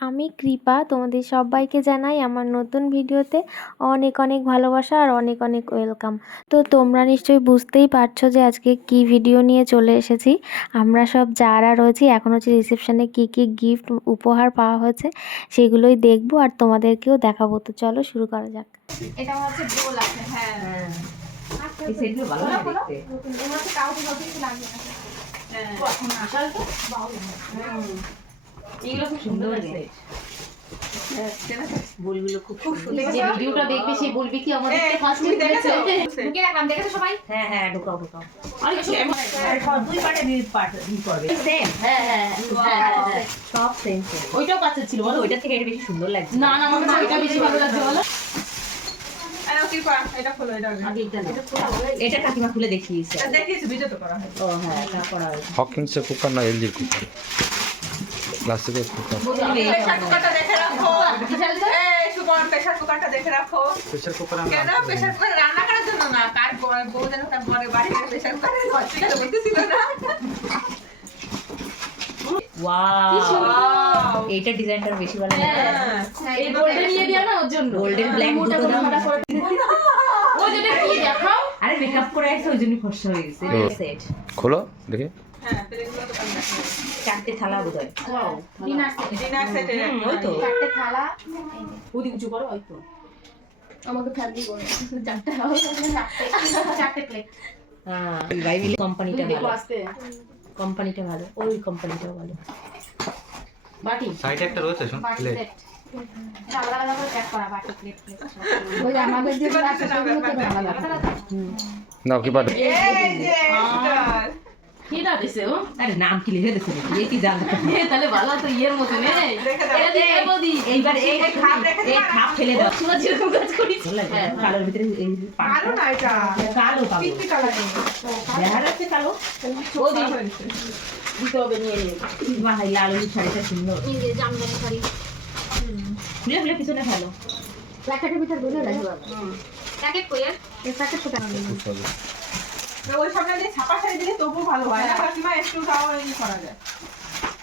আমি কৃপা তোমাদের সবাইকে জানাই আমার নতুন ভিডিওতে অনেক অনেক ভালোবাসা আর অনেক অনেক ওয়েলকাম। তো তোমরা নিশ্চয়ই বুঝতেই পারছ যে আজকে কি ভিডিও নিয়ে চলে এসেছি। আমরা সব যারা রয়েছি এখন হচ্ছে রিসেপশানে কি কি গিফট উপহার পাওয়া হয়েছে সেগুলোই দেখব আর তোমাদেরকেও দেখাবো। তো চলো শুরু করা যাক। এটা হচ্ছে গোল আছে হ্যাঁ। ভালো দেখতে। কাউকে হ্যাঁ। তো? এগুলো খুব সুন্দর সেট বলগুলো খুব খুব সুন্দর যে ভিডিওটা দেখবে সে বলবে কি? আমাদের ফার্স্ট টাইম দেখেছে? ঢুকে রাখলাম দেখেছ সবাই? হ্যাঁ হ্যাঁ ঢোকাও ঢোকাও। আরে দুই পার্টে দুই পার্ট দুই করবে সেম হ্যাঁ হ্যাঁ হ্যাঁ, হ্যাঁ হ্যাঁ সব সেম সেম ওইটাও কাছে ছিল বলো? ওইটা থেকে বেশি সুন্দর লাগছে। না না আমার ওইটা বেশি ভালো লাগছে বলো? এটা খোলো কাকিমা দেখিয়েছে। দেখিয়েছি ভিডিও তো করা হয়। ও হ্যাঁ এটা করা হয়েছে। হকিংসের কুকার না এলজির কুকার? ক্লাসিকের কুকার প্রেসার কুকারটা দেখে রাখো। এই সুমন প্রেসার কুকারটা দেখে রাখো। প্রেসার কুকার কেন? প্রেসার কুকার রান্না করার জন্য না। কার বউ- বউ যেন বাড়ি প্রেসার কুকারে হসপিটালে বলতেছিল না? এইটা ডিজাইনটা বেশি ভালো হ্যাঁ। এই গোল্ডেন নিয়ে দিও না ওর জন্য? গোল্ডেন ব্ল্যাক দুটো দাম মোটা করে ও যেটা কি দেখাও আরে মেকআপ করে আছে ওই জন্য ফর্সা হয়ে গেছে। খোলো দেখি। হ্যাঁ। চারটে থালা বোধহয়। ওয়াও ডিনার সেট ডিনার সেটে হুম, ওই তো চারটে থালা। ওদিক উঁচু করো ওই তো আমাকে দিব চারটে চারটে প্লেট হ্যাঁ। ভাই মিলে কোম্পানিটা ভালো। কোম্পানিটা ভালো। ওই কোম্পানিটাও ভালো। বাটি? সাইডে একটা রয়েছে শোন প্লেট নাও কি পাঠাও যে দিছে ও আরে নাম কি লিখে দিচ্ছে নাকি? কি জানো এ তাহলে ভালো তো ইয়ের মতো নে এটা দিয়ে বদি এইবার এই এই খাপ রেখে এই খাপ ফেলে দাও তোমরা যেরকম কাজ করিস ভালো লাগে? হ্যাঁ কালোর ভিতরে এই কালো না এটা কালো কালো পিঙ্কি কালারের দেখা যাচ্ছে কালো ওদি দিতে হবে নিয়ে নিয়ে মা লাল শাড়িটা সুন্দর এই যে জামদানি শাড়ি খুলে খুলে পিছনে ফেলো প্যাকেটের ভিতরগুলো রাখি প্যাকেট কোটা ওই সামনে দিয়ে ছাপা শাড়ি দিলে তবুও ভালো হয়। না কাকিমা একটু তাও এই করা যায়।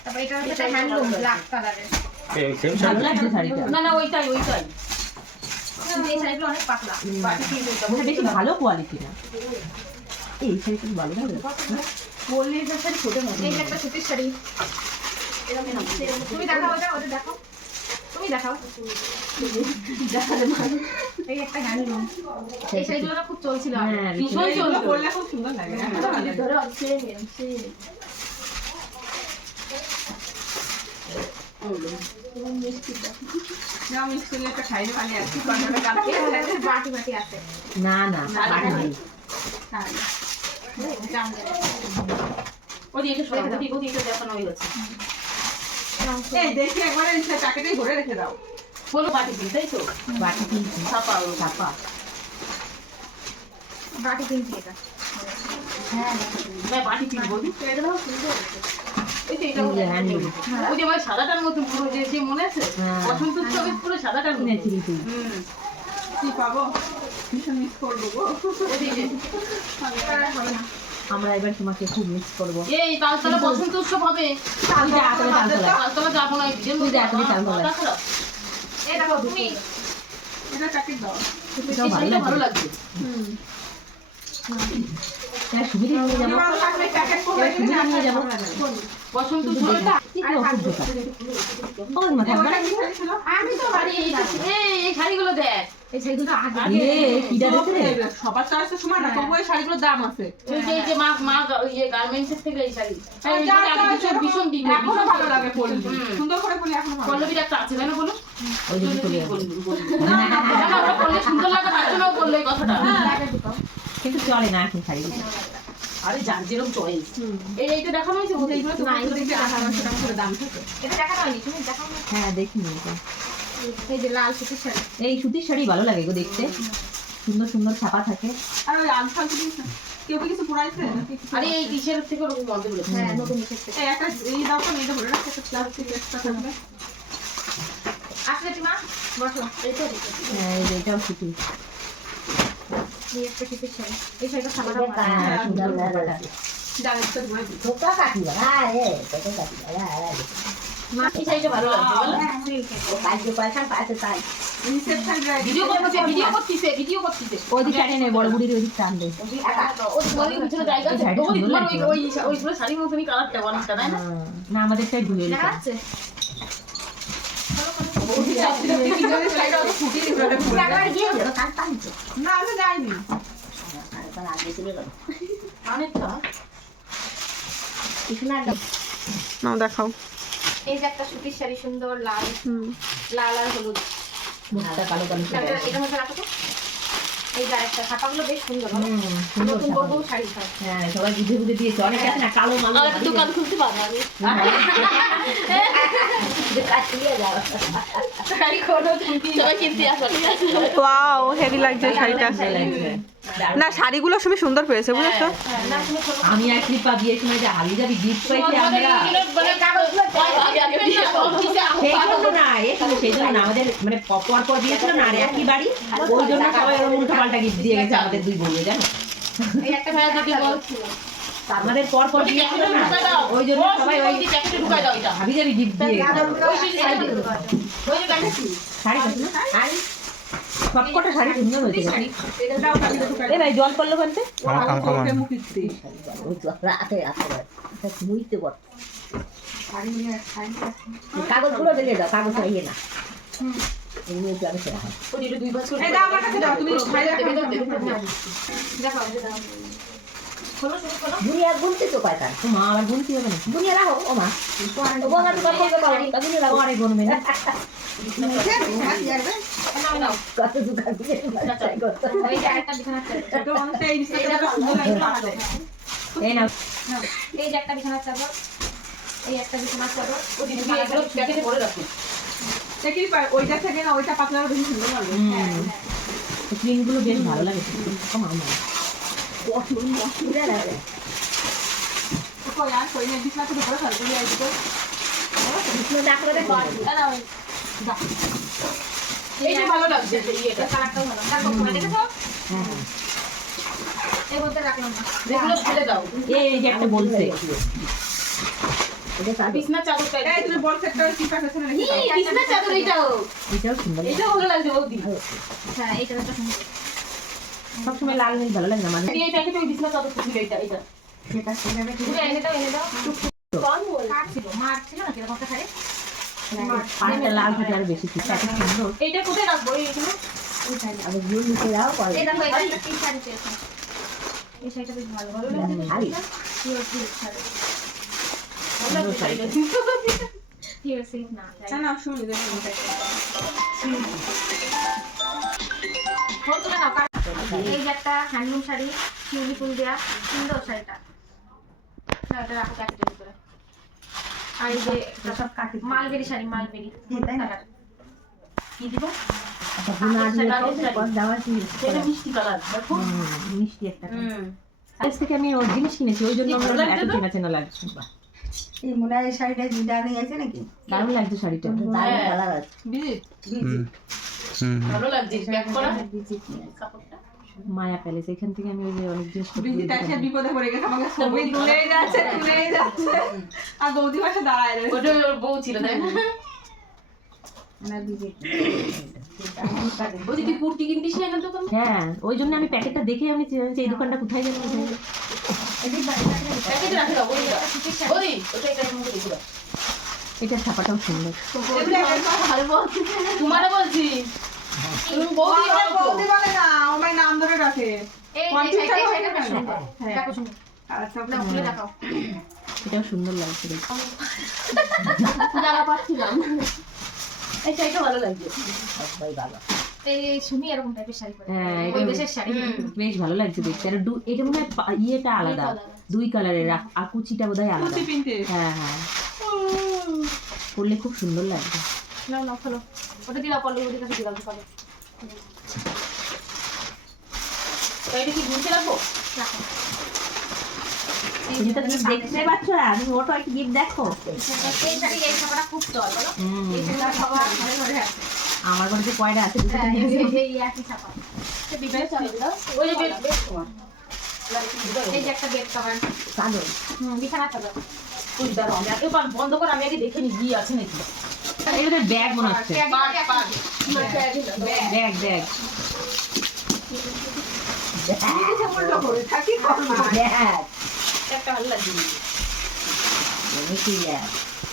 তারপর এটা হচ্ছে হ্যান্ডলুম ব্ল্যাক কালারের এই সেম শাড়িটা? না না ওইটাই ওইটাই। এই শাড়িগুলো অনেক পাতলা। বেশি ভালো কোয়ালিটি না এই শাড়িটা ভালো লাগে। বললি যে শাড়ি ছোট না এই একটা সুতির শাড়ি। তুমি দেখাও ওটা ওটা দেখাও। তুমি দেখাও। এই একটা হ্যান্ডলুম এই শাড়িগুলো না খুব চলছিল হ্যাঁ ভীষণ এগুলো পরলে খুব সুন্দর লাগে। ভালো লাগে। ধরে না, না ওদি এই দেখি একবার এই প্যাকেটেই ভরে রেখে দাও। বলো বাটি দিন তাই তো? বাটি কিনছি। ছাপা ও ছাপা। বাটি কিনছি এটা। না বাটি পিন বলি এটা এই যে ওই যে সাদাটার মতো পুরো যে যে মনে আছে? হ্যাঁ। বসন্ত উৎসবে পুরো সাদাটার মতো। হুম। কি পাবো? ভীষণ মিস করব গো। আমরা এবার তোমাকে খুব মিস করব। এই তালতলা বসন্ত উৎসব হবে। তালতলা, যাব না তুই যা, তুমি তালতলা। দেখো তুমি এটা দাও। ভালো লাগছে বসন্ত ছিল? আমি তো এই এই শাড়িগুলো দেখ। এই শাড়িগুলো আগে সবার তো সমান না তবু এই শাড়িগুলোর দাম আছে। ওই যে যে মা মা ওই যে গার্মেন্টস থেকে এই শাড়ি। আর এই যা যে চয়েস ভীষণ ভীষণ বিক্রি এখনও ভালো লাগে পরলে। সুন্দর করে পরলে এখনও ভালো পল্লবীর একটা আছে তাই না বলো? ওই জন্য চলে না না ওরা পরলে সুন্দর লাগে তার জন্য বলল কথাটা। কিন্তু চলে না এখন শাড়ি আরে যার যেরকম চয়েস এই এইটা দেখানো হয়েছে আঠারো টাকা করে দাম থাকে। এটা দেখানো হয়নি তুমি দেখাও হ্যাঁ দেখিনি এটা। এই যে লাল সুতির শাড়ি। এই সুতির শাড়ি ভালো লাগে গো দেখতে। সুন্দর সুন্দর ছাপা থাকে। আর ওই আনফাল কিছু কেউ কি কিছু পড়াইছে আরে এই কিসের থেকে ওরকম বন্ধ করেছে হ্যাঁ নতুন এসেছে এই একটা এই দাও তো এটা ভরে রাখো একটা প্লাস্টিক এক্সট্রা থাকবে। আসলে তুমি বসো। এইটা দেখো হ্যাঁ এই যে এটাও সুতি এই একটা সুতির শাড়ি। এই শাড়িটা সাবাটা হ্যাঁ সুন্দর ছাপাটা জানেন তো ভরে দিই। এই শাড়িটা ভালো লাগছে বলো। রিসেপশন ভিডিও করতেছে ভিডিও করতেছে ভিডিও করতেছে। ওই দিকে টানে নেই বড় বুড়ির ওই দিক টান দে। ও তোমাদের পিছনে জায়গা আছে। শাড়িটা তোমার ওই ওই ওইগুলো শাড়ির মতনই কালারটা অনেকটা তাই না? আমাদের সাইড আমি যাইনি। অনেকটা। নাও দেখাও। এই যে একটা সুতির শাড়ি সুন্দর লাল লাল আর হলুদ। মুখটা কালো কালো এটা- মধ্যে রাখো তো এই যে আরেকটা ছাপাগুলো বেশ সুন্দর নতুন। বউ শাড়ি হ্যাঁ। সবাই বুঝে বুঝে দিয়েছে। অনেকে আছে না কালো মাল দোকান খুলতে পারব আমি ওয়াও হেভি লাগছে শাড়িটা। না শাড়িগুলো সবই সুন্দর পেয়েছে বুঝেছ? আমি আর কৃপা বিয়ের সময় যে হালি যাবি গিফট পাইছি আমরা সেই জন্য না সেই জন্য আমাদের মানে প- পর পর দিয়েছিল না আর একই বাড়ি। ওই জন্য সবাই উল্টো পাল্টা গিফট দিয়ে গেছে আমাদের দুই জানো? একটা ভাড়া আমাদের পর পর না? ওই জন্য সবাই ওই ঢুকাই দাও এটা। হাবি যাবি গিফট দিয়ে। ওই শাড়ি ওই যে শাড়ি কত না? শাড়ি। সুন্দর হয়েছে। এ ভাই জল পড়ল বলতে আমার আমার কাগজ পুরো বেরিয়ে দাও কাগজ ইয়ে না। দুই বছর খোলো শুরু করো বুনিয়া গুনতে তো পায় তার মা আবার গুনতে হবে না। বুনিয়া রাখো ও মা। ও তো কথা বলতে পারো তা বুনিয়া রাখো আরে গুনবে না নাও নাও কত দুকা দিয়ে ওই যে আরেকটা বিছানার চাদর এটা এই জিনিসটা এই না এই যে একটা চাদর এই একটা বিছানার চাদর ওই এগুলো প্যাকেটে ভরে রাখো। দেখি ওইটা থেকে না ওইটা পাতলা বেশি সুন্দর লাগে। ক্রিমগুলো বেশ ভালো লাগে। ও মা মা কই আর কই না বিছনা থেকে পরে ফেলতে দিয়ে আইতো এই এইটা ভালো লাগছে ইয়েটা এটা কালারটাও ভালো দেখো হ্যাঁ এর রাখলাম না এগুলো ফেলে দাও এই যে একটা বলছে। বিছনা চাদরটা এই তুমি বল সেটটা কি পাঠাছো না নাকি বিছনা চাদর এইটাও এটাও সুন্দর এটাও ভালো লাগছে বৌদি হ্যাঁ এইটা সুন্দর। সবসময় লাল নীল ভালো লাগে না আমার এই প্যাকেটে ওই বিছনা চাদর ছিল এটা এটা। তুমি এনে দাও এনে দাও। কার ছিল? মার ছিল না কীরকম একটা শাড়ি পাঁচটা লাল থাকে আর বেশি কিছু এত সুন্দর। এইটা কোথায় রাখব? এইগুলো এই দেখো এটা একটা পিস শাড়ি পেয়েছে এই শাড়িটা বেশ ভালো ভালো লাগছে শাড়ি? Pure silk sari. সুন্দর শাড়িটা। পিওর সিল্ক না না? না শুনি দেখো ফোন তুলে নাও কার- এই যে একটা হ্যান্ডলুম শাড়ি শিউলি ফুল দেওয়া সুন্দর শাড়িটা। না, রাখো প্যাকেটের ভিতরে। আর এই যে মালবেরি শাড়ি মালবেরি। কি দিব? আচ্ছা, মিষ্টি একটা আজ থেকে আমি ওর জিনিস কিনেছি ওই জন্য লাগছে এত চেনা চেনা লাগছে। এই হয় শাড়িটা আছে নাকি? দারুণ লাগছে শাড়িটা। ভালো লাগছে করা কাপড়টা। মায়া প্যালেস এখান থেকে আমি ওই যে অনেক জিনিস বিপদে পড়ে গেছে আমাকে ছবি তুলেই যাচ্ছে তুলেই যাচ্ছে। আর বৌদি পাশে দাঁড়ায় রয়েছে। ওটা ওর বউ ছিল তাই না? হ্যাঁ ওই জন্য আমি প্যাকেটটা দেখে আমি এই দোকানটা কোথায় ছাপাটাও সুন্দর। তোমারও বলছি। সুন্দর হ্যাঁ। আচ্ছা লাগছে জায়গা পাচ্ছিলাম ভালো লাগছে। হ্যাঁ, বেশ ভালো লাগছে দেখতে। আর এটা মনে হয় ইয়েটা আলাদা। দুই কালারের আর কুচিটা বোধহয় আলাদা। হ্যাঁ হ্যাঁ। পরলে খুব সুন্দর লাগবে। নাও নাও খোলো। ওটা দিলাও পল্লবীর কাছে দিলাম কবে এটা কি ঘুরতে রাখব? রাখো তুমি তো কিছু দেখতে পাচ্ছ না তুমি ওটা একটু গিফট দেখো। এই শাড়ি খুব চল বলো এই শাড়িটা ঘরে ঘরে আছে আমার যে কয়টা আছে দুটো কিনে দিও। এই একই ছাপা বিবেক চলে দাও ওই যে বেড এই যে একটা বেড কভার চাদর হুম বিছানা চাদর বন্ধ করে আমি আগে দেখে নি গিয়ে আছে নাকি। এগুলো ব্যাগ মনে হচ্ছে ব্যাগ ব্যাগ ব্যাগ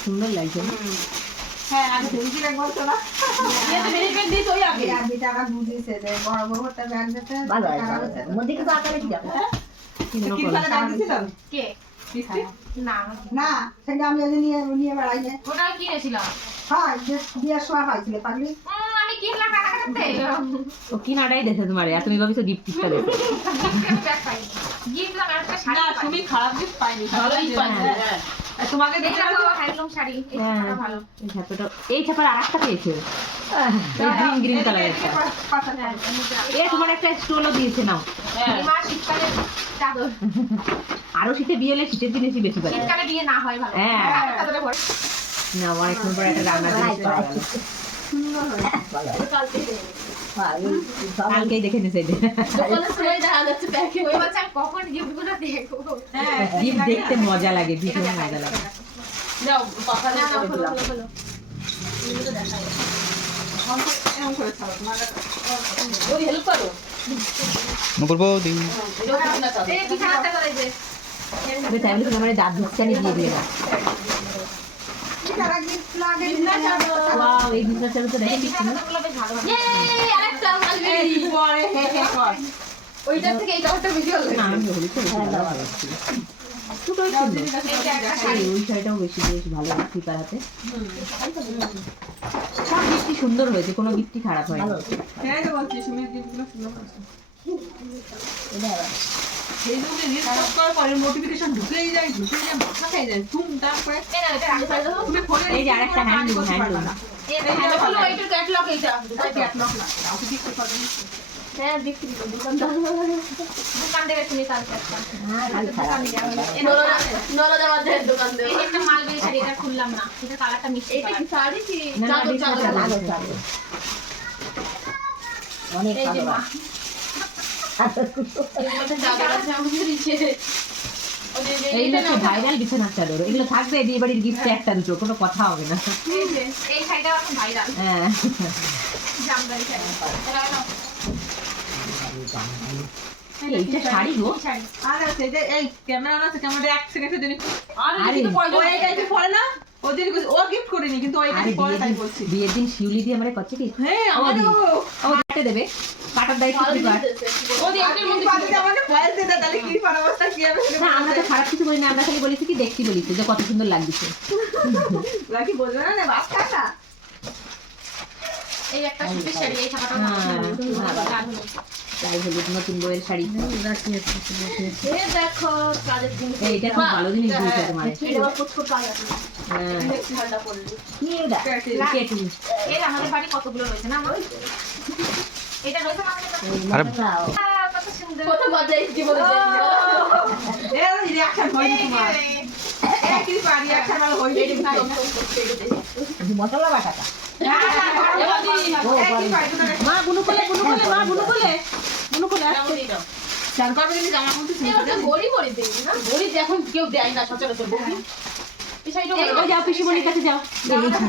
সুন্দর লাগছে হ্যাঁ আগে ভেঙে রাখ বলতো না? ইয়ে রাবিটা আবার বুঝিয়েছে যে বড় বড় একটা ব্যাগ দিতে ভালো আছে মধ্যে কিন্তু আকারে কি যাবে? কিনো কি? না না না। না না না সেটা আমি না না নিয়ে নিয়ে বেড়াই না। ওটা কিনেছিলাম হয় না বিয়ের সময় না পাগলি। ও কিনাটাই দেখে তোমার? আর তুমি ভাবিছো গিফট টিপটা দেখো না তুমি খারাপ গিফট পাইনি ভালোই পাইছে হ্যাঁ। তোমাকে দেখে হ্যান্ডলুম শাড়ি এই হ্যাঁ। শাড়িটা ভালো। এই ছাপাটা এই ছাপার আর একটা পেয়েছে গ্রিন গ্রিন কালারের এ তোমার একটা স্টোলও দিয়েছে নাও। হ্যাঁ। মা আরও শীতে বিয়ে হলে শীতের জিনিসই বেশি পারে শীতকালে বিয়ে না হয় ভালো। হ্যাঁ। না পরে একটা রান্না জিনিস কালকেই দেখে নিছে আমি গিফট দেখতে মজা লাগে ভীষণ মজা লাগে দিলাম বৌদি দাঁত ধুচ্ছানি দিয়ে দিলে ওইটার থেকে বেশি সুন্দর হয়েছে কোনো গিফটই খারাপ হয়নি হ্যাঁ করার পরে নোটিফিকেশন ঢুকেই যায় ঢুকেই মাথা তুম তুমি ফোনে এই যে আরেকটা হলো ক্যাটালগ ক্যাটলগ না আপনি হ্যাঁ বিক্রি দোকানদার দোকান দেব একটা শাড়ি এটা খুললাম না এটা কালারটা মিষ্টি এটা কি শাড়ি কি না না চাদর চাদর অনেক এইগুলো হচ্ছে ভাইরাল বিছানার চাদর? এগুলো থাকবে বিয়ে বাড়ির গিফট একটা দুটো কোনো কথা হবে না। এই শাড়িটা এখন ভাইরাল হ্যাঁ। জামদানি শাড়ি। এইটা শাড়ি গো। আর আছে যে এই ক্যামেরা আছে ক্যামেরা এক সেকেন্ডে দিন আরে আরে, কিন্তু ও কয়জন এই পরে না ও ও গিফট করেনি কিন্তু ওই পরে বিয়ের তাই দিন বলছি। বিয়ের দিন শিউলি দিয়ে আমরা করছে কি? হ্যাঁ ও দেবে? কাটার দায়িত্ব তুই কি আমরা তো খারাপ কিছু বলি না আমরা খালি বলেছি কি দেখতে বলেছি যে কত সুন্দর লাগছে। এই একটা সুতির শাড়ি এই ছাপাটা হ্যাঁ, হ্যাঁ, লাল হলুদ। তাই হলুদ নতুন বইয়ের শাড়ি। দেখো কাজের জিনিস এইটা খুব ভালো জিনিস দিয়েছে তোমার এটা ফুটফুট পাওয়া যাবে হ্যাঁ। আমাদের বাড়ি কতগুলো রয়েছে না মশলা বাটাটা মা বুনু কোলে বুনু কোলে মা বুনু কোলে বুনু কোলে আসছে করবে কিন্তু জামা মধ্যে গড়ি গড়ি দেই না গড়ি এখন কেউ দেয় না সচরাচর এই ওই যাও পিসিমণির কাছে যাও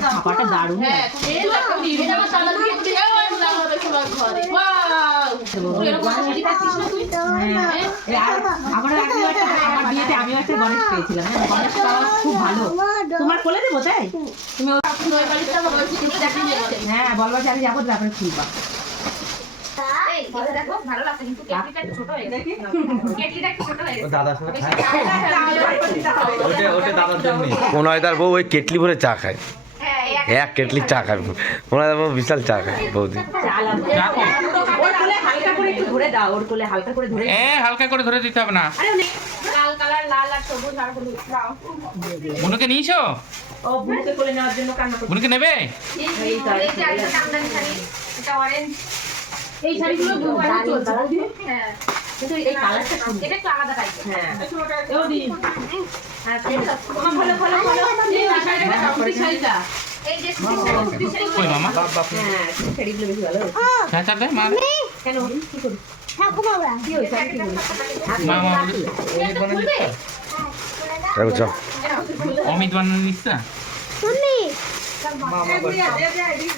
ছাপাটা দারুণ হ্যাঁ আমার হ্যাঁ। বিয়েতে আমিও একটা গণেশ পেয়েছিলাম হ্যাঁ গণেশ পাওয়া খুব ভালো তোমার কোলে দেবো তাই তুমি হ্যাঁ বলবা যে যাব তারপরে খুলবা দেখো ভালো লাগছে কিন্তু কেটলিটা একটু ছোট হয়ে গেছে। কেটলিটা একটু ছোট হয়ে গেছে। দাদার সাথে খায়? হ্যাঁ, ওটা ওটা দাদার জন্য। মনে হয় তার বউ ওই কেটলি ভরে চা খায়। হ্যাঁ এক কেটলি চা খায়। মনে হয় বউ বিশাল চা খায় বৌদি। হালকা করে ধরে দাও ওর কোলে হালকা করে ধরে এ হালকা করে ধরে দিতে হবে না। লাল কালার লাল আর সবুজ আর হলুদ দাও। বুনুকে নিয়েছো? ও বুকে কোলে নেওয়ার জন্য কান্না করছে। বুনুকে নেবে? এটা অরেঞ্জ এই শাড়িগুলো ব্লু কালার চলছে। হ্যাঁ। কিন্তু এই কালারটা সুন্দর। এটা একটু আলাদা টাইপের হ্যাঁ। ও দি ভালো ভালো ভালো। এই শাড়িটা কাপড়ি শাড়িটা। এই যে সুতির শাড়ি সুতির শাড়ি কই মামা হ্যাঁ শাড়িগুলো বেশি ভালো হ্যাঁ চার মা। কেন? কি করি কি হয়েছে আমি কি করি মা মা এটা খুলবে? রাখো, যাও অমিত আমি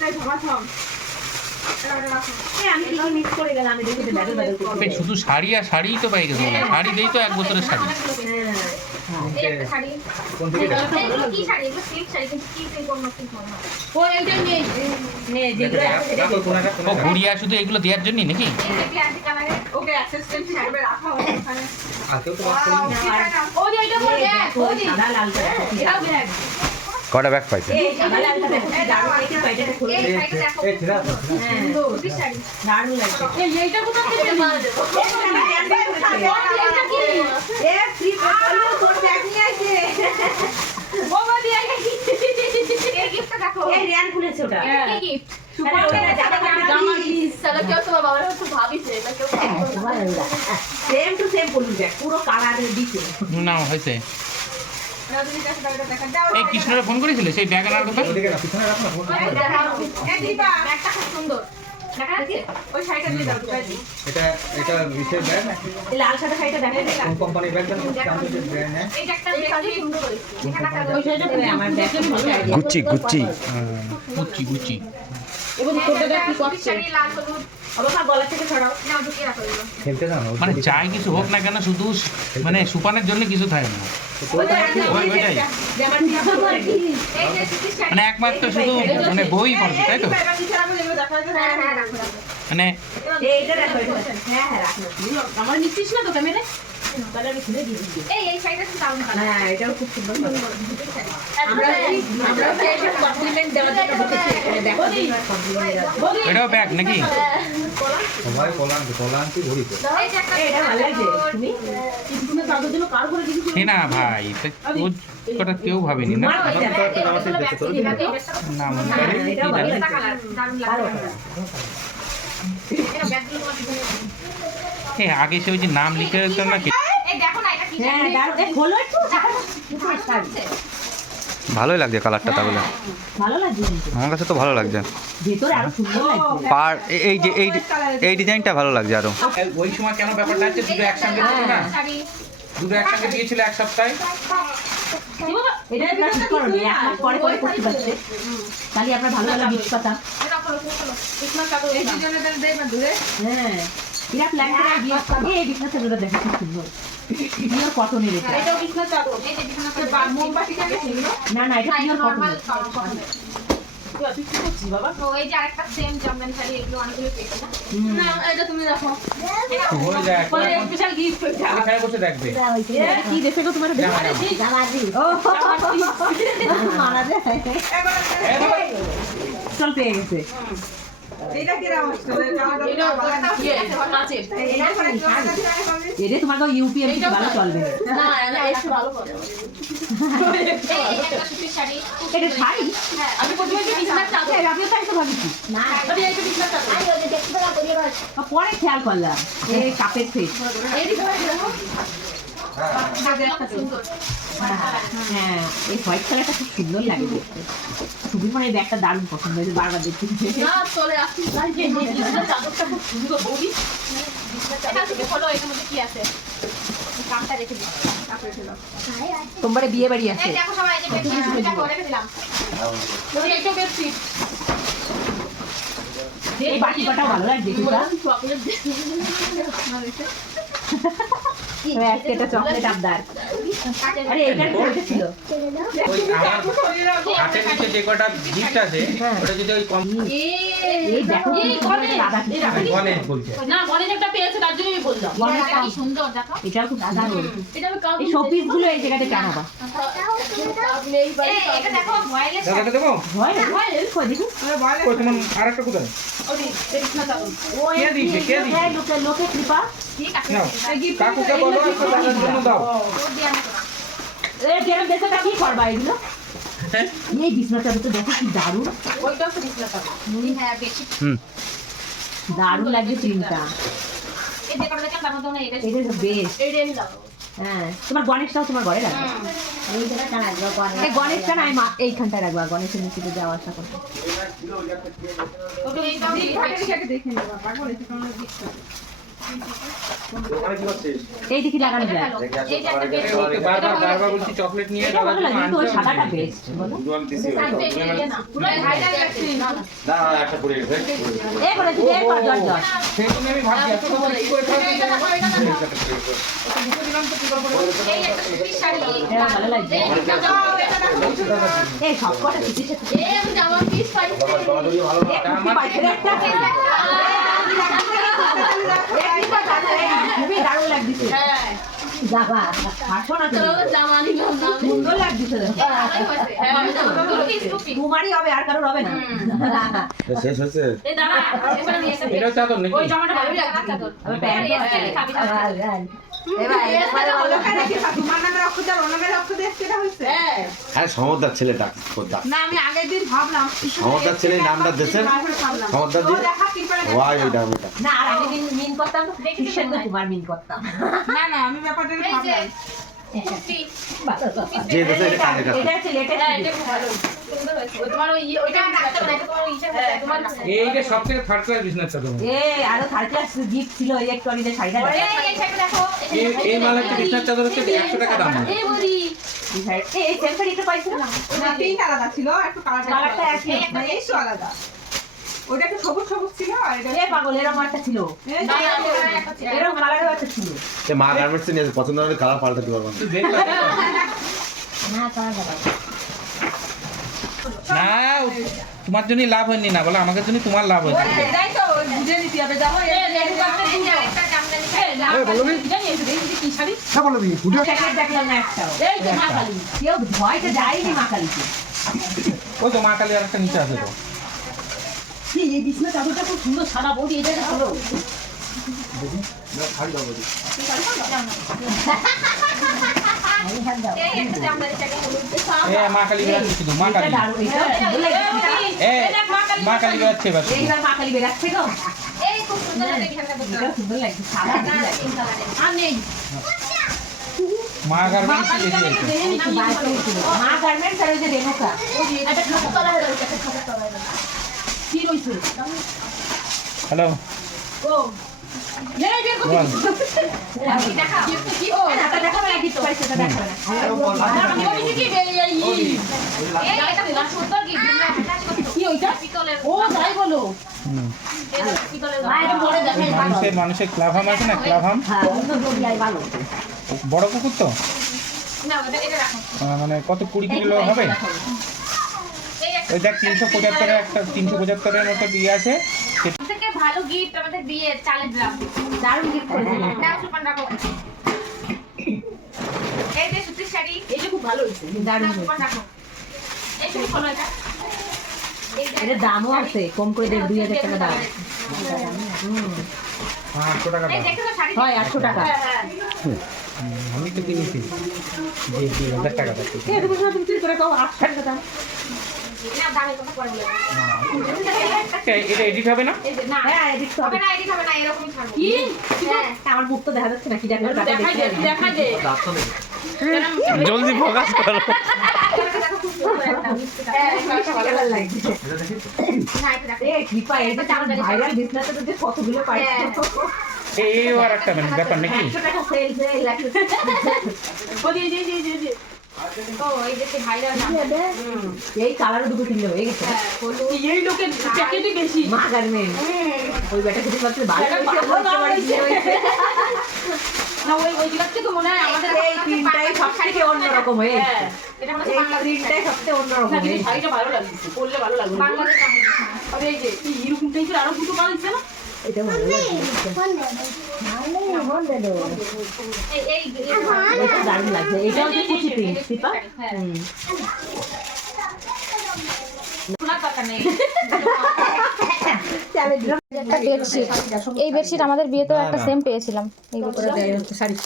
কি শুধু শাড়ি আর শাড়িই তো পাই গেছে শাড়ি দেই তো এক বছরের শাড়ি। এই একটা শাড়ি এইগুলো কি শাড়ি এগুলো সিল্ক শাড়ি কিন্তু কি সিল্ক অন্য সিল্ক হয় ও এইটা নেই নে যেগুলো আছে সেটা ও ঘুরিয়া শুধু এগুলো দেওয়ার জন্যই নাকি ওকে হয় কটা ব্যাগ পাইছে হ্যাঁ না হয়েছে রজনী কাছে ব্যাগটা দেখা দাও এই কৃষ্ণরা ফোন করেছিল? সেই ব্যাগ আনার কথা? সুন্দর। ওই শাড়িটা দিয়ে দাও এটা এটা বিশেষ ব্যাগ লাল সাদা শাড়িটা কোম্পানির ব্যাগ একটা সুন্দর ওই শাড়িটা আমার এবং কি করছে লাল হলুদ। মানে যাই কিছু হোক না কেন শুধু মানে সুপানের জন্য কিছু থাকে না। মানে একমাত্র শুধু মানে বই পড়বে তাই তো? মানে হ্যাঁ হ্যাঁ আমার নিচ্ছিস না তো ক্যামেরা হ্যাঁ এটাও ব্যাগ নাকি? সবাই কলান কলান কি তো। এই যে একটা এটা ভালো লাগছে তুমি? তুমি তাদের জন্য কার করে দিয়েছি সে না ভাই তা কথা কেউ ভাবেনি না? হয়ে আগে সে ওই যে নাম লিখে রাখতাম না দেখো না এটা কি হ্যাঁ খোলো একটু। ভালোই লাগছে কালারটা তাহলে। ভালো লাগছে আমার কাছে তো ভালো লাগছে। ভেতরে আরও সুন্দর লাগছে। পার এই যে এই এই ডিজাইনটা ভালো লাগছে আরও। ওই সময় কেন ব্যাপারটা আছে দুটো একসঙ্গে ছিল না? দুটো একসঙ্গে দিয়েছিল এক সপ্তাহে? এটা আপনারা ঠিক এক মাস পরে পরে করতে পারছে। তাহলে ভালো ভালো গিফট তাহলে হ্যাঁ। এরা প্ল্যান করে গিফট পাবে এই দেখো খুব সুন্দর। পিওর কটনের এটা। এটাও বিছনা চাদর। এই যে বিছানা সে বা- মোমবাতি কেটে না না এটা পিওর কটন হয়ে যায় এখন। পরে স্পেশাল গিফট এটা এখানে বসে দেখবে? কি দেখে গো তোমার? জামা, জামা। মারা যায়। এ বাবা, চল পেয়ে গেছে। জামাটা এটা তোমার ইউপিএম ভালো চলবে। এটা শাড়ি? আমি প্রথমে আমিও তাই তো ভাবছি পরে খেয়াল করলাম এই কাপের সেট হ্যাঁ এই হোয়াইট কালারটা খুব সুন্দর লাগে দেখতে খুবই মানে ব্যাগটা দারুণ পছন্দ হয়েছে বারবার দেখতে চলে আসছি তাই যে বিছানার চাদরটা খুব সুন্দর বৌদি কি আছে তোমার বিয়ে বাড়ি আছে এই ভালো লাগছে কিটা চকলেট আজকে এটা চকলেট আবদার। আরে এটার কি ছিল। ওই আমার হাতের নিচে যে কটা গিফট আছে ওটা যদি ওই কম এই দেখো এই সুন্দর গণেশ, দাদা কি এটা সুন্দর। গণেশ বলছে। না গণেশ একটা পেয়েছে তার জন্য বললাম। এটা কি সুন্দর দেখো। এটাও খুব সুন্দর এটা আমি কাউকে এই শোপিসগুলো এই জায়গাতে কেন বা নেই এই এটা দেখো ভয়েলের দাদাকে দেবো? হয় না কই দেখি। ওই তোমার আর একটা কোথায় কে দিয়েছে? কে দিয়েছে? লোকে লোকে কৃপা। কাকুকে বলো দাদার জন্য দাও এই যেরকম দেখো তা কি করবা এগুলো এই বিছনাটা তো দেখো কি দারুণ ওইটাও তো বিছানার চাদর হ্যাঁ বেডশিট হুম দারুণ এই এটা এটা হ্যাঁ তোমার গণেশটাও তোমার ঘরে রাখবে এই গণেশটা মা- রাখবা গণেশের নিচে যাওয়া আসা ওটা দেখে নেব, এটা তোমার দিচ্ছ। এই দিকে লাগানো যায় একটা চকলেট নিয়ে সাদাটা বেস্ট বলো পুরো ভাইরাল লাগছে না না এ করে দিদি এ কর জল জল সেই জন্য আমি ভাবছি এত কথা কি করে খাওয়া এটা দেখো এটা দেখো এই একটা সুতির শাড়ি ভালো লাগছে এই একটা। সব কটা সুতির সাথে এই আমি জামা পিস পাইছি খুবই দারুণ লাগছে হ্যাঁ যাবা আসো না তো তুমি জামা নিলাম না সুন্দর লাগছে হ্যাঁ তোমারই হবে আর কারোর হবে না। শেষ এসে এটাও চাদর নাকি? ওই জামাটা ভালোই লাগছে। চাদর। প্যান্ট। খাবি হ্যাঁ। হ্যাঁ সমরদার ছেলে ডাক না আমি আগের দিন ভাবলাম সমরদার ছেলে নামটা ভাবলাম। সমরদার ওয়াই ওইটা ওইটা। না আর আমি দিন মিন করতাম কুমার মিন করতাম না না আমি ব্যাপারটা হ্যাঁ ইয়ে- থার্ড ছিল একটু কালারটা আলাদা। ওটা একটু সবুজ সবুজ ছিল আর এটা এ পাগল এরকম একটা ছিল। এরকম কালারের একটা ছিল। সে মা গার্মেন্টসে নিয়ে পছন্দ হলে কালার পাল্টাতে পারব না। তুই। না তোমার জন্যই লাভ হয়নি না বলে আমাদের জন্য তোমার লাভ হয়েছে এটাই তো বুঝে নিতে হবে যাব এই লেহেঙ্গা একটা এই যে আরেকটা জামদানি শাড়ি। জানি এই যে দেখি কি শাড়ি? প্যাকেট দেখলাম না একটাও। এই যে মা কালী। কেউ ভয়তে যায়নি মা কালীকে। ওই তো মা কালী আর একটা নিচে আছে তো। এই বিছনা চাদরটা খুব সুন্দর সাদা বডি এটা ভালো মা কালী বেরাচ্ছে শুধু মা কালী মা কালী বেরাচ্ছে এবার মা কালী বেরাচ্ছে গো মা গার্মেন্টস মা গার্মেন্টস আর ওই যে রেণুকা একটা ঠাকুর তলা হয়ে একটা ঠাকুর তলা হয়ে রইছে হ্যালো ও হুম। মানুষের মানুষের ক্লাভাম আছে না ক্লাভাম হ্যাঁ বড় কুকুর তো মানে কত কুড়ি কিলো হবে ওই দেখ তিনশো পঁচাত্তরের একটা তিনশো পঁচাত্তরের মতো ইয়ে আছে। থেকে ভালো গিফট আমাদের বিয়ে চালের ড্রাম দারুণ গিফট রাখো এই যে সুতির শাড়ি। এই যে খুব ভালো হয়েছে দারুণ রাখো এই শুধু খোলো এটা? এর দামও আছে কম করে দেড় দুই হাজার টাকা দাম। হ্যাঁ আটশো টাকা হয় আটশো টাকা। হ্যাঁ হ্যাঁ। আমি তো কিনেছি। যে দুই হাজার টাকা তুমি করে কও আটশো টাকা দাম। এটা এডিট হবে না? না হ্যাঁ হবে। না এডিট হবে না এরকমই থাকবে। কি? হ্যাঁ। আমার মুখ তো দেখা যাচ্ছে না কি দেখা দেখা যায় দেখা। যায় জলদি ফোকাস করো। এই কৃপা এই যে ভাইরাল বিজনেসে তো যে কতগুলো আর একটা মানে ব্যাপার নাকি? এই কালার দুটো কিনলে হয়ে গেছে। এই লোকের প্যাকেটই বেশি। মা গার্মেন্ট ওই বেটা খেতে পারছে না ওই ওই থেকে মনে হয় আমাদের এই তিনটাই সব থেকে অন্যরকম হয়ে এটা হচ্ছে এই বাংলাদেশ তিনটাই অন্যরকম শাড়িটা ভালো লাগছে পরলে ভালো লাগবে। বাংলাদেশ এই যে এই এরকম টাইপের আরও দুটো বানাইছে না? এটা ভালো দারুণ লাগছে কুচি হ্যাঁ বেডশিট এই বেডশিট আমাদের বিয়েতেও একটা সেম পেয়েছিলাম। এই বছর।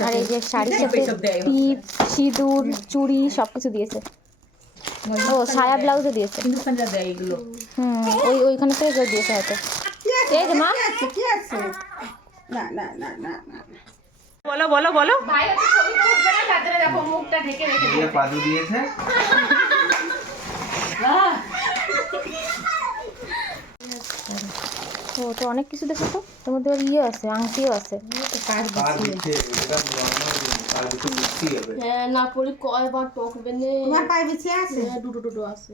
আর এই যে শাড়ির সাথে টিপ সিঁদুর চুড়ি সব কিছু দিয়েছে ও সায়া ব্লাউজও দিয়েছে। হুম ওই ওইখানে থেকে দিয়েছে হয়তো। এই যে মা। কি আছে না না না না না বলো বলো বলো। তার মুখটা ঢেকে রেখে পাদু দিয়েছে। ও তো অনেক কিছু দেখো তো। এর মধ্যে ইয়ে আছে আংটিও আছে। হ্যাঁ না পড়ি কয়বার টকবে নে তোমার পায়ে বিছিয়ে আছে? হ্যাঁ, দুটো দুটো আছে।